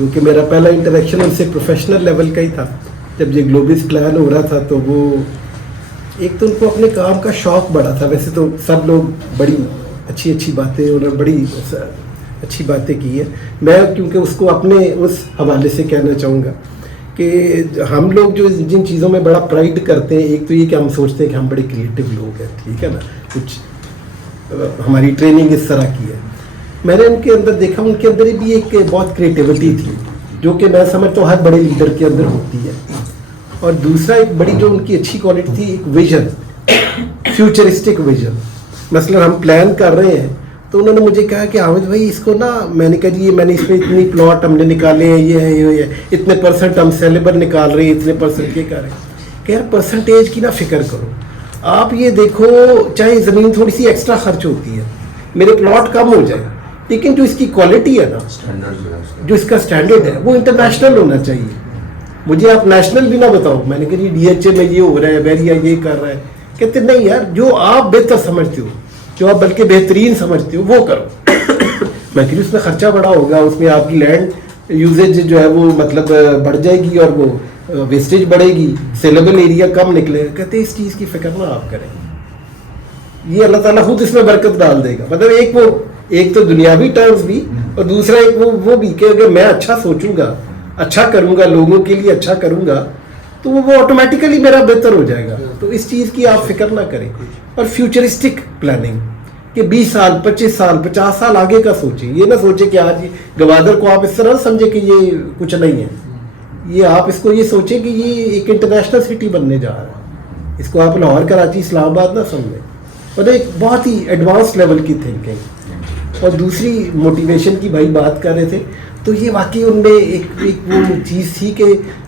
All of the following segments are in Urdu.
کیونکہ میرا پہلا انٹریکشن ان سے پروفیشنل لیول کا ہی تھا. جب یہ گلوبس پلان ہو رہا تھا تو وہ ایک تو ان کو اپنے کام کا شوق بڑا تھا. ویسے تو سب لوگ بڑی اچھی باتیں اور بڑی اچھی باتیں کی ہیں. میں کیونکہ اس کو اپنے اس حوالے سے کہنا چاہوں گا کہ ہم لوگ جو جن چیزوں میں بڑا پرائڈ کرتے ہیں, ایک تو یہ کہ ہم سوچتے ہیں کہ ہم بڑے کریٹو لوگ ہیں, ٹھیک ہے نا, کچھ ہماری ٹریننگ اس طرح کی ہے. میں نے ان کے اندر دیکھا ان کے اندر بھی ایک بہت کریٹیوٹی تھی جو کہ میں سمجھتا ہوں ہر بڑے لیڈر کے اندر ہوتی ہے. اور دوسرا ایک بڑی جو ان کی اچھی کوالٹی تھی, ایک ویژن, فیوچرسٹک ویژن. مثلا ہم پلان کر رہے ہیں تو انہوں نے مجھے کہا کہ حامد بھائی اس کو نا, میں نے کہا جی یہ میں نے اس میں اتنی پلاٹ ہم نے نکالے ہیں, یہ ہے اتنے پرسنٹ ہم سیلیبر نکال رہے ہیں, اتنے پرسنٹ یہ کر رہے ہیں. کہ یار پرسنٹیج کی نا فکر کرو, آپ یہ دیکھو چاہے زمین تھوڑی سی ایکسٹرا خرچ ہوتی ہے, میرے پلاٹ کم ہو جائے, لیکن جو اس کی کوالٹی ہے نا, جو اس کا اسٹینڈرڈ ہے وہ انٹرنیشنل ہونا چاہیے. مجھے آپ نیشنل بھی نہ بتاؤ. میں نے کہا جی ڈی ایچ اے میں یہ ہو رہا ہے, بیریا یہ کر رہا ہے. کہتے نہیں یار, جو آپ بہتر سمجھتے ہو, جو آپ بلکہ بہترین سمجھتے ہو وہ کرو. میں کہ اس میں خرچہ بڑا ہوگا, اس میں آپ کی لینڈ یوزیج جو ہے وہ مطلب بڑھ جائے گی اور وہ ویسٹیج بڑھے گی, سیلیبل ایریا کم نکلے گا. کہتے اس چیز کی فکر نہ آپ کریں, یہ اللہ تعالیٰ خود اس میں برکت ڈال دے گا. مطلب ایک تو دنیاوی ٹرمز بھی, اور دوسرا ایک وہ بھی کہ اگر میں اچھا سوچوں گا, اچھا کروں گا, لوگوں کے لیے اچھا کروں گا, تو وہ آٹومیٹیکلی میرا بہتر ہو جائے گا. تو اس چیز کی آپ فکر نہ کریں. اور فیوچرسٹک پلاننگ کہ 20 سال 25 سال 50 سال آگے کا سوچیں. یہ نہ سوچیں کہ آج گوادر کو آپ اس طرح سمجھیں کہ یہ کچھ نہیں ہے. یہ آپ اس کو یہ سوچیں کہ یہ ایک انٹرنیشنل سٹی بننے جا رہا ہے. اس کو آپ لاہور کراچی اسلام آباد نہ سمجھیں. مطلب ایک بہت ہی ایڈوانس لیول کی تھنکنگ. اور دوسری موٹیویشن کی بھائی بات کر رہے تھے, تو یہ واقعی ان میں ایک وہ چیز تھی کہ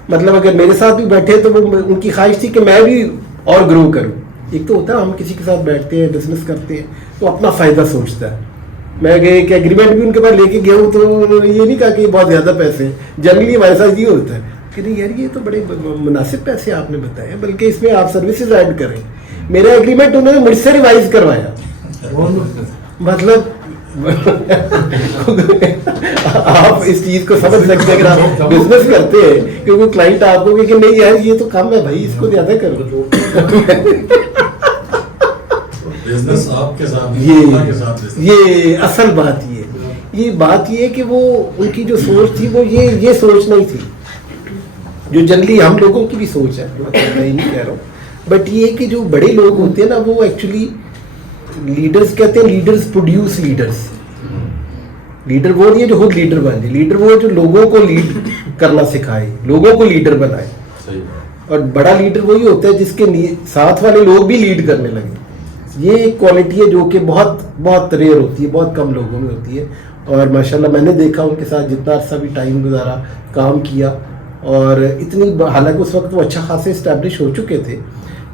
مطلب اگر میرے ساتھ بھی بیٹھے تو وہ ان کی خواہش تھی کہ میں بھی اور گرو کروں. ایک تو ہوتا ہے ہم کسی کے ساتھ بیٹھتے ہیں, بزنس کرتے ہیں, تو اپنا فائدہ سوچتا ہے. میں ایک ایگریمنٹ بھی ان کے پاس لے کے گیا ہوں تو یہ نہیں کہا کہ بہت زیادہ پیسے ہیں. جنرلی ہمارے ساتھ یہ ہوتا ہے کہ نہیں یار یہ تو بڑے مناسب پیسے آپ نے بتائے, بلکہ اس میں آپ سروسز ایڈ کریں. میرا ایگریمنٹ انہوں نے مجھ سے ریوائز کروایا. مطلب آپ اس چیز کو سمجھ سکتے ہیں اگر آپ بزنس کرتے ہیں, کیونکہ کلائنٹ آپ کو کہ نہیں یار یہ تو کم ہے بھائی, اس کو زیادہ کرو. یہ اصل بات یہ بات یہ کہ وہ ان کی جو سوچ تھی وہ یہ سوچ نہیں تھی جو جنرلی ہم لوگوں کی بھی سوچ ہے. میں نہیں کہہ رہا ہوں, بٹ یہ کہ جو بڑے لوگ ہوتے ہیں نا وہ ایکچولی لیڈرز کہتے ہیں, لیڈرز پروڈیوس لیڈرز. لیڈر وہ نہیں ہے جو خود لیڈر بن جائے, لیڈر وہ ہے جو لوگوں کو لیڈ کرنا سکھائے, لوگوں کو لیڈر بنائے. اور بڑا لیڈر وہی ہوتا ہے جس کے ساتھ والے لوگ بھی لیڈ کرنے لگے. یہ ایک کوالٹی ہے جو کہ بہت بہت ریئر ہوتی ہے, بہت کم لوگوں میں ہوتی ہے. اور ماشاءاللہ میں نے دیکھا ان کے ساتھ جتنا عرصہ بھی ٹائم گزارا, کام کیا, اور اتنی حالانکہ اس وقت وہ اچھا خاصے اسٹیبلش ہو چکے تھے,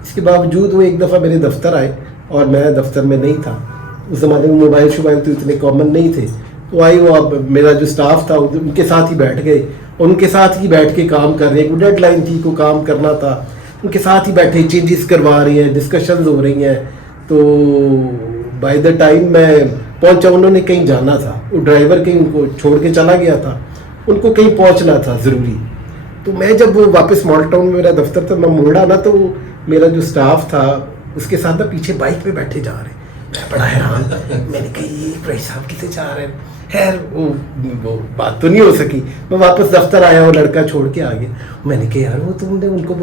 اس کے باوجود وہ ایک دفعہ میرے دفتر آئے اور میں دفتر میں نہیں تھا. اس زمانے میں موبائل شوبائل تو اتنے کامن نہیں تھے. تو آئی وہ اب میرا جو اسٹاف تھا ان کے ساتھ ہی بیٹھ گئے, ان کے ساتھ ہی بیٹھ کے کام کر رہے ہیں. کوئی ڈیڈ لائن تھی, کو کام کرنا تھا, ان کے ساتھ ہی بیٹھے چینجز کروا رہے ہیں, ڈسکشنز ہو رہی ہیں. تو بائی دا ٹائم میں پہنچا, انہوں نے کہیں جانا تھا, وہ ڈرائیور کہیں ان کو چھوڑ کے چلا گیا تھا, ان کو کہیں پہنچنا تھا ضروری. تو میں جب وہ واپس مال ٹاؤن میں میرا دفتر تھا, میں موڑا نا تو میرا جو اسٹاف تھا اس کے ساتھ نا پیچھے بائک پہ بیٹھے جا رہے ہیں. میں بڑا حیران, میں نے کہا یہ بھائی صاحب کسے جا رہے ہیں. خیر وہ بات تو نہیں ہو سکی. میں واپس دفتر آیا, وہ لڑکا چھوڑ کے آ گیا. میں نے کہا یار وہ تم نے ان کو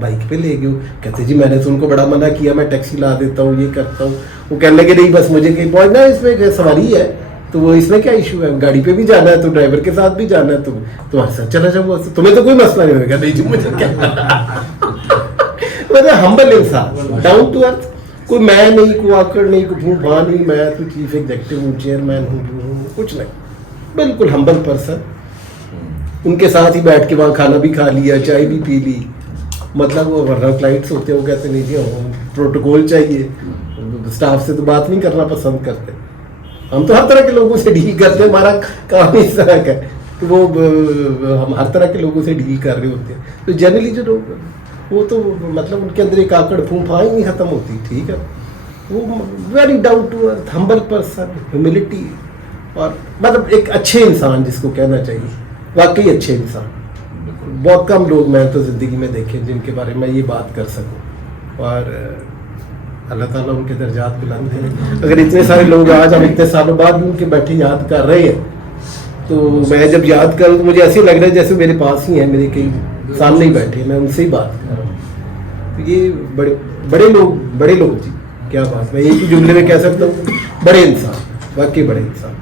بائک پہ لے گئے. کہتے جی میں نے تو ان کو بڑا منع کیا, میں ٹیکسی لا دیتا ہوں, یہ کرتا ہوں. وہ کہنے لگے نہیں بس مجھے کہیں پہنچنا ہے, اس میں سواری ہے تو وہ اس میں کیا ایشو ہے, گاڑی پہ بھی جانا ہے تو ڈرائیور کے ساتھ بھی جانا ہے, تو تمہارے ساتھ چلا جاؤں, تمہیں تو کوئی مسئلہ نہیں ہوگا. نہیں جی مجھے کیا, مطلب ہمبل انسان, ڈاؤن ٹو ارتھ. کوئی میں نہیں, کوئی آکڑ نہیں, کوئی بھوں بھا نہیں, میں تو چیف ایگزیکٹو ہوں, چیئرمین ہوں, کچھ نہیں, بالکل ہمبل پرسن. ان کے ساتھ ہی بیٹھ کے وہاں کھانا بھی کھا لیا, چائے بھی پی لی. مطلب وہ ورنہ کلائنٹس ہوتے ہیں وہ کہتے نہیں جی پروٹوکول چاہیے, اسٹاف سے تو بات نہیں کرنا پسند کرتے. ہم تو ہر طرح کے لوگوں سے ڈیل کرتے ہیں, ہمارا کام اس طرح کا ہے. تو وہ ہم ہر طرح کے لوگوں سے ڈیل کر رہے ہوتے ہیں. تو جنرلی جو لوگ وہ تو مطلب ان کے اندر ایک آکڑ پھوں پھاں ہی نہیں ختم ہوتی. ٹھیک ہے, وہ very down to earth, humble person, humility, اور مطلب ایک اچھے انسان جس کو کہنا چاہیے. واقعی اچھے انسان. بہت کم لوگ میں تو زندگی میں دیکھے جن کے بارے میں یہ بات کر سکوں, اور اللہ تعالیٰ ان کے درجات بلند ہیں. اگر اتنے سارے لوگ آج ہم اتنے سالوں بعد بھی ان کے بیٹھے یاد کر رہے ہیں, تو میں جب یاد کروں تو مجھے ایسے لگ رہا ہے جیسے میرے پاس ہی ہیں, میرے کئی سامنے ہی بیٹھے, میں ان سے ہی بات کر رہا ہوں. تو یہ بڑے لوگ جی, کیا بات, میں ایک ہی جملے میں کہہ سکتا ہوں, بڑے انسان, واقعی بڑے انسان.